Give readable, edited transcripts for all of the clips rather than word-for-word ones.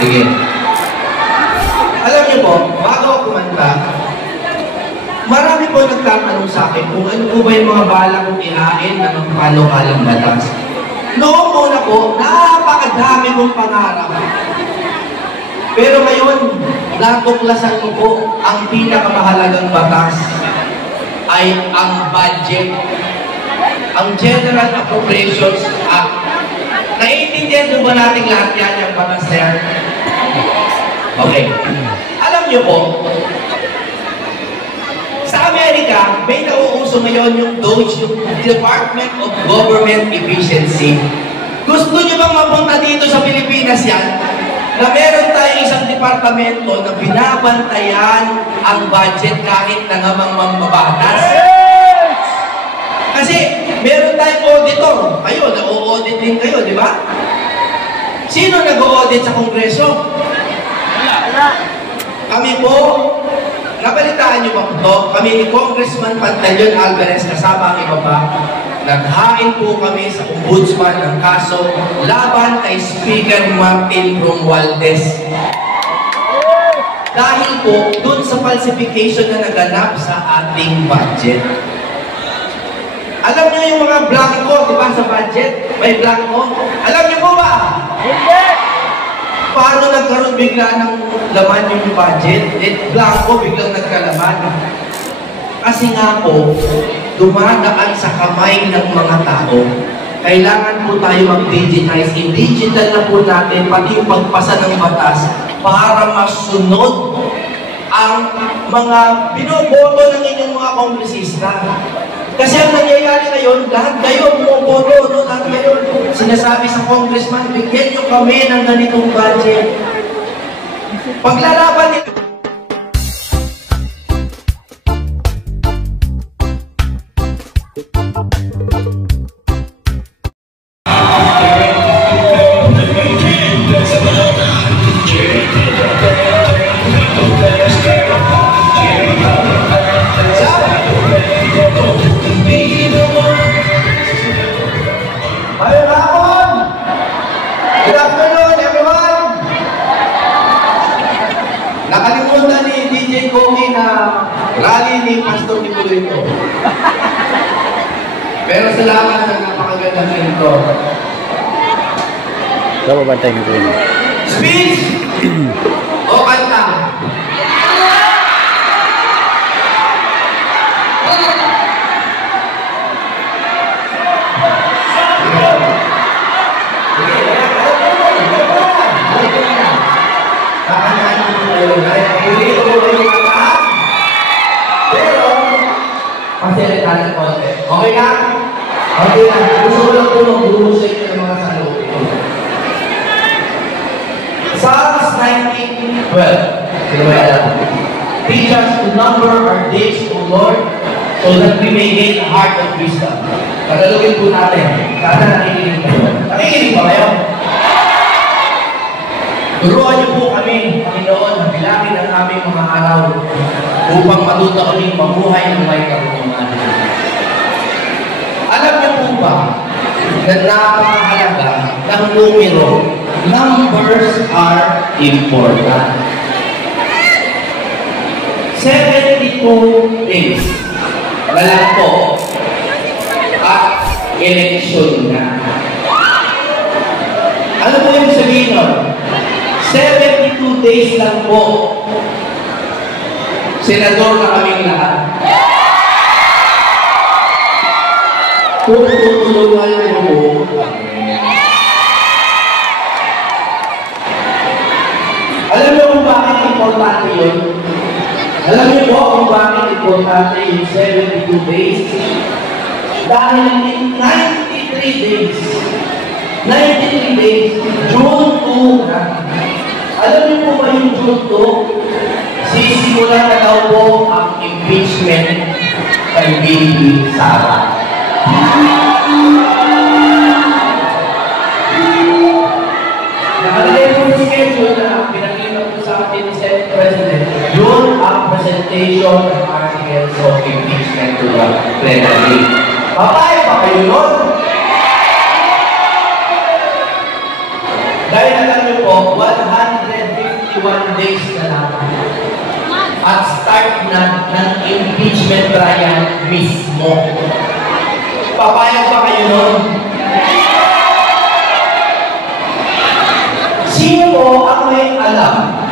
Sige. Alam niyo po, bago ako kumanta, marami po nagtatanong sa akin kung ano po ba yung mga balak kong ihain na magpanukalang batas. Noong una po, napakadami kong pangarap. Pero ngayon, natuklasan ko po ang pinakamahalagang batas ay ang budget. Ang General Appropriations Act. Naiintindihan po ba natin lahat yan yung batas na yan? Okay. Alam niyo po, sa Amerika, may nauuso ngayon yung DOGE, yung Department of Government Efficiency. Gusto niyo bang mapunta dito sa Pilipinas yan? Na meron tayong isang departamento na binabantayan ang budget kahit na ngamang mambabatas. Kasi meron tayong auditor. Kayo, na-audit din kayo, di ba? Sino nag-audit sa Kongreso? Wala. Kami po, nabalitaan niyo ba ito? Kami ni Congressman Pantaleon Alvarez, kasama ang iba pa, naghain po kami sa ombudsman ng kaso laban kay Speaker Martin Romualdez. Dahil po, dun sa falsification na naganap sa ating budget. Alam niyo yung mga blanco, di ba, sa budget? May blanco. Alam niyo po ba? Hindi! Paano nagkaroon bigla ng laman yung budget? Blanco, biglang nagkalaman. Kasi nga po, dumadaan sa kamay ng mga tao. Kailangan po tayo mag-digitize. I-digital na po natin pati yung pagpasa ng batas para masunod ang mga binoboto ng inyong mga kongresista. Kasi ang nangyayari ngayon, lahat kayo bumoboto, no? Lahat kayo sinasabi sa congressman, bigyan nyo kami ng ganitong budget. Paglalaban nito, nakalimutan ni DJ Kogi na rally ni Pastor Nicolito. Pero salamat sa napakagandang ganito. Ikaw babantay ko yun. Speech! O kanta? Okay na? Okay na. Gusto ko lang po mag-buhusay ng mga salubin. Psalms 19:12. Sino ba alam? Teach us to number our days, O Lord, so that we may gain a heart of wisdom. Tagalogin po natin. Sana nakikinig kayo. Nakikinig ba kayo? Turuan niyo po kami, Panginoon, na bilangin ang aming mga araw upang matuto kaming mabuhay ng may karunungan. Alam niyo po ba na napakahalaga ng numero? Numbers are important. 72 days. Wala po. At eleksyon na. Ano po yung sabihin nun? 72 days lang po. Senador na kaming lahat. Kung tutulungan mo po, alam mo kung bakit importante yun? Alam niyo po kung bakit importante yung 72 days? Dahil in 93 days, June 2 na. Alam niyo po ba yung June 2? Sisimulan na daw po ang impeachment kay Bibi Sara. Nakalagay po yung schedule na pinakita po sa atin ni Senate President. Yun ang presentation ng articles of impeachment to the plenary. Papayag pa kayo nun? Dahil alam niyo po, 151 days na lang at start na ng impeachment trial mismo. Papayag pa kayo nun? Sino po ang may alam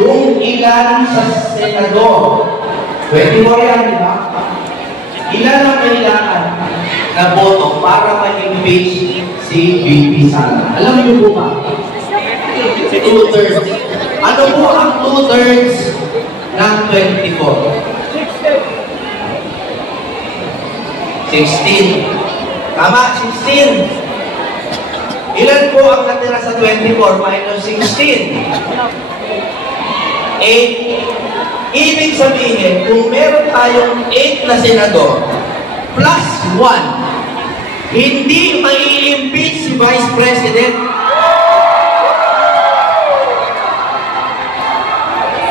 kung ilan sa senador? 24 yan, di ba? Ilan ang kailangan na boto para ma-impeach si VP Sara? Alam niyo po ba? 2/3. Ano po ang 2/3 ng 24? 16. Tama, 16. Ilan po ang natira sa 24 minus 16? 8. Ibig sabihin, kung meron tayong 8 na senador plus 1, hindi mai-impeach si Vice President.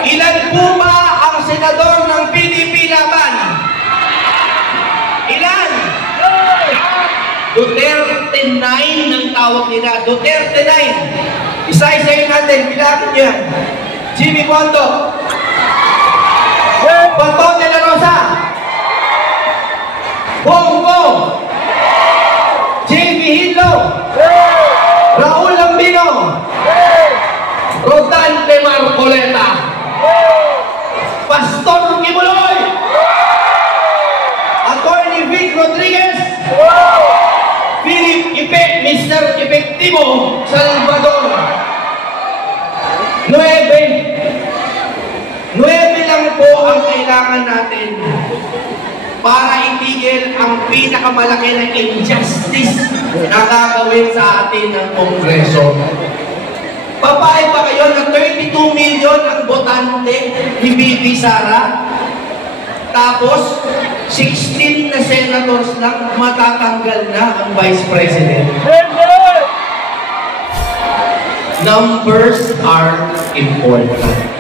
Ilan po ba ang senador ng PDP laban? Ilan? Duterte 9 ng tawag nila. Duterte 9. Isa-isayin natin. Bilangin niyo yan. Jimmy Bondo. Bato de la Rosa. Bongo. J.B. Hilo. Raul Lambino. Rodante Marcoleta. Pastor Kibuloy. Attorney Vic Rodriguez. Philip Ipe, Mr. Efectivo Salvador. 9 lang po ang kailangan natin para itigil ang pinakamalaki na injustice na gagawin sa atin ng Kongreso. Papayag ba kayo na 32 million ang botante ni VP Sara? Tapos, 16 na senators lang matatanggal na ang Vice President. Numbers are important.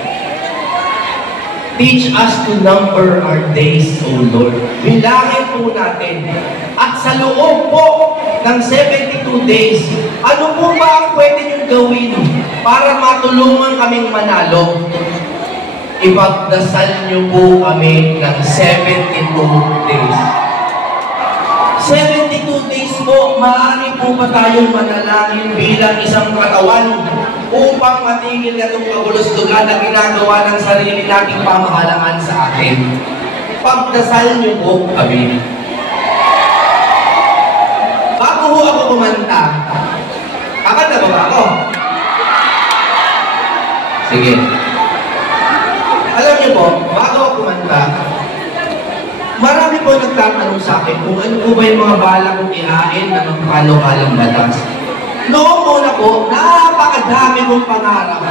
Teach us to number our days, O Lord. Bilangin po natin. At sa loob po ng 72 days, ano po ba ang pwede niyong gawin para matulungan kaming manalo? Ipagdasal niyo po kami ng 72 days. 72 days po, maaari po ba tayong manalangin bilang isang katawan upang matigil na itong kabulustugan na ginagawa ng sarili nating pamahalaan sa atin? Pagdasal niyo po kami. Bago ho ako kumanta, kakanta ba ako? Sige. Alam niyo po, bago ako kumanta, marami po nagtatanong sa akin kung ano po ba yung mga bala kong ihain na magpanukalang batas. Noong una po, napakadami kong pangarap.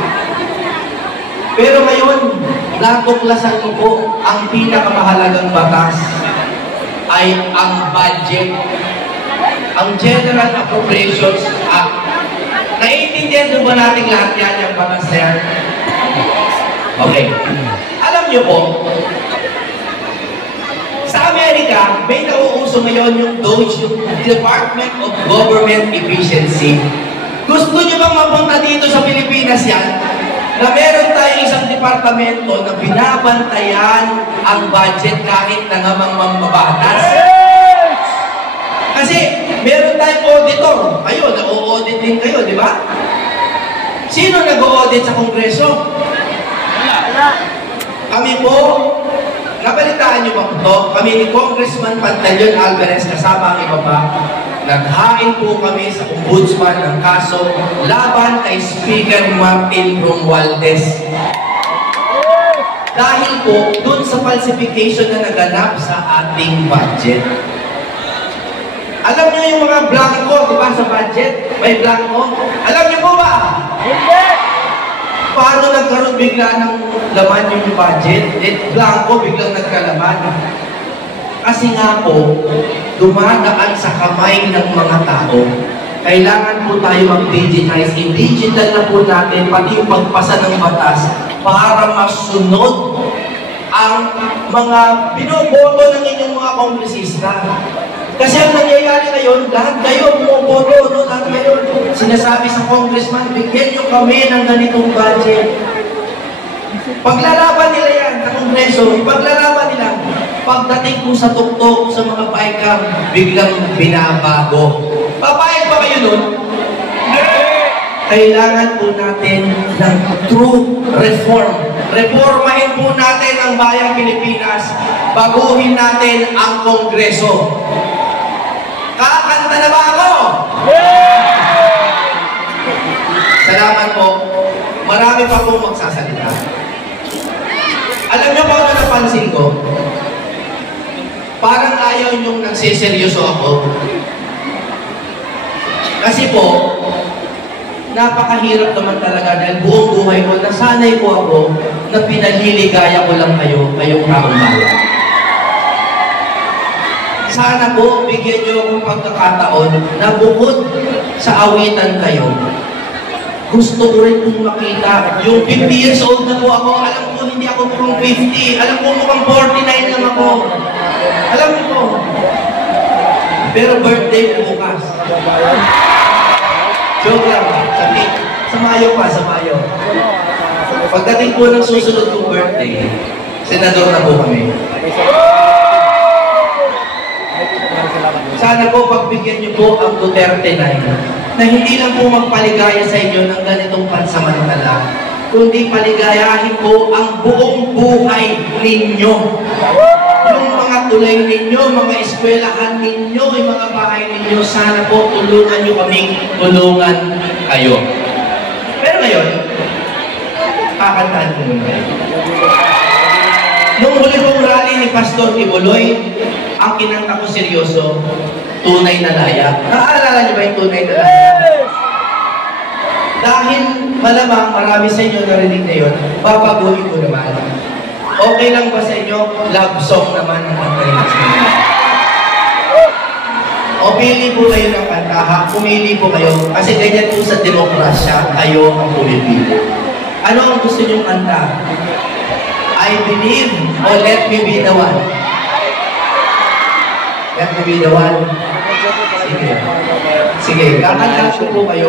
Pero ngayon, natuklasan ko po ang pinakamahalagang batas ay ang budget. Ang General Appropriations Act. Naiintindihan ba natin lahat yan yung batas na yan? Okay. Alam niyo po, sa Amerika, may nauuso ngayon yung DOGE, yung Department of Government Efficiency. Gusto niyo bang mapunta dito sa Pilipinas yan? Na meron tayong isang departamento na binabantayan ang budget kahit na namang mambabatas. Kasi meron tayong auditor. Kayo, na-audit din kayo, di ba? Sino nag-audit sa Kongreso? Kami po, nabalitaan niyo ba ito? Kami ni Congressman Pantaleon Alvarez, kasama ang iba pa, naghain po kami sa ombudsman ng kaso laban kay Speaker Martin Romualdez. Dahil po, dun sa falsification na naganap sa ating budget. Alam niyo yung mga blanco, di ba, sa budget? May blanco? Alam niyo po ba? Hindi! Paano nagkaroon bigla ng laman yung budget? Blanco, biglang nagkalaman. Kasi nga po, dumadaan sa kamay ng mga tao. Kailangan po tayo mag-digitize. I-digital na po natin pati yung pagpasa ng batas para masunod ang mga binoboto ng inyong mga kongresista. Kasi ang nangyayari ngayon, lahat kayo bumoboto, no? Lahat kayo sinasabi sa congressman, bigyan nyo kami ng ganitong budget. Paglalaban nila yan sa kongreso, ipaglalaban nila. Pagdating po sa tuktok, sa mga paikam, biglang binabago. Papayag ba kayo nun? Kailangan po natin ng true reform. Reformahin po natin ang bayang Pilipinas. Baguhin natin ang Kongreso. Kakanta na ba ako? Salamat po. Marami pa pong magsasalita. Alam niyo po ano napansin ko? Parang ayaw niyong nagsiseryoso ako. Kasi po, napakahirap naman talaga dahil buong buhay ko, nasanay po ako na pinaliligaya ko lang kayong taong bayan. Sana po, bigyan niyo akong pagkakataon na bukod sa awitan kayo, gusto ko rin kong makita. Yung 50 years old na po ako, alam ko hindi ako mukhang 50, alam ko mukhang 49 lang ako. Alam niyo po. Pero birthday ko bukas. Joke lang. Sa Mayo pa, sa Mayo. Pagdating po ng susunod kong birthday, senador na po kami. Sana po pagbigyan niyo po ang Duterte 9 na hindi lang po magpaligaya sa inyo ng ganitong pansamantala, kundi paligayahin po ang buong buhay ninyo. Yung mga tulay ninyo, mga eskwelahan ninyo, yung mga bahay ninyo, sana po tulungan nyo kaming tulungan kayo. Pero ngayon, kakantahan ko muna. Nung huli kong rally ni Pastor Ibuloy, ang kinanta ko seryoso, tunay na laya. Naaalala niyo ba yung tunay na laya? Dahil malamang marami sa inyo narinig na yun, babaguhin ko naman. Okay lang ba sa inyo? Love song naman ang kantahin sa inyo. O pili po kayo ng kanta, ha? Pumili po kayo. Kasi ganyan po sa demokrasya, kayo ang pumipili. Ano ang gusto niyong kanta? I believe o let me be the one? Let me be the one? Sige. Sige, kakanta ko po kayo.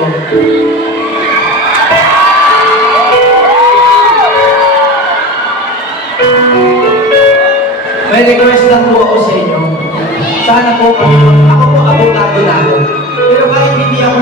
May request lang po ako sa inyo. Sana po, ako po abogado na ako. Pero kahit hindi ako